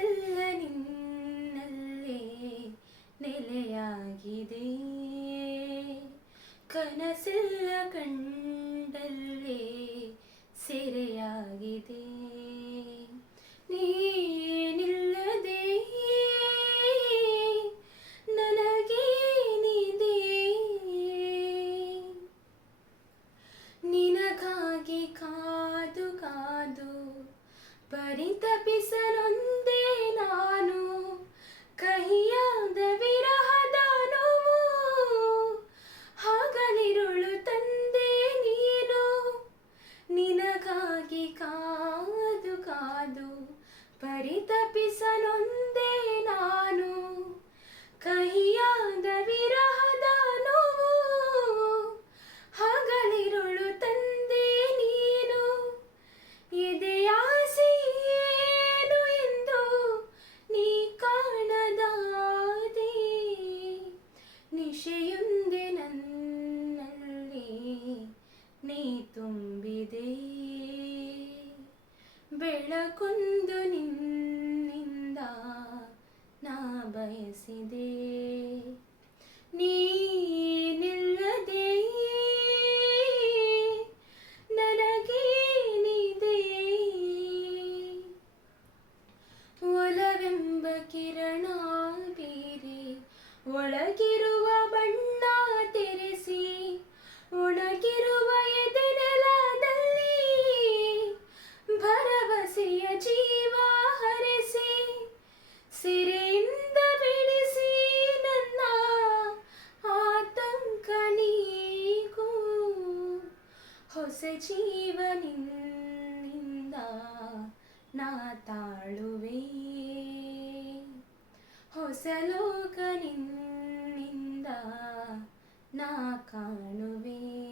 ನೆಲೆಯೆಲ್ಲ ನಿನ್ನಲ್ಲೇ ನೆಲೆಯಾಗಿದೆ. ಕನಸೆಲ್ಲ ಕಂಡಲ್ಲೇ ಸೆರೆಯಾಗಿದೆ. ನೀನಿಲ್ಲದೆ ನನಗೇನಿದೆ? ನಿನಗಾಗಿ ಕಾದು ಕಾದು ಪರಿತಪಿಸಲೊಂದು ಪರಿತಪಿಸನೊಂದೇ ನಾನು. ಕಹಿಯಾದ ವಿರಹದ ನೋವು. ಹಗಲಿರುಳು ತಂದೆ ನೀನು. ಎದೆಯಾಸೆ ಏನು ಎಂದು ನೀ ಕಾಣದಾದೆ. ನಿಶೆಯುಂದೆ ನನ್ನಲ್ಲಿ ನೀ ತುಂಬಿದೆ ಬಯಸಿದೆ ನೀನಿಲ್ಲದೆ ನನಗೇನಿದೆ? ಒಲವೆಂಬ ಕಿರಣ ಬೀರಿ ಒಳಗಿರುವ ಬಣ್ಣ ತೆರೆಸಿ ಒಣಗಿರುವ ಎದೆನೆಲದಲ್ಲಿ ಭರವಸೆಯ ಜೀವ ಹರಿಸಿ ಸಿರೆಯಿಂದ ಹೊಸ ಜೀವನಿಂದ ನಾ ತಾಳುವೆ ಹೊಸ ಲೋಕ ನಿನ್ನಿಂದ ನಾ ಕಾಣುವೆ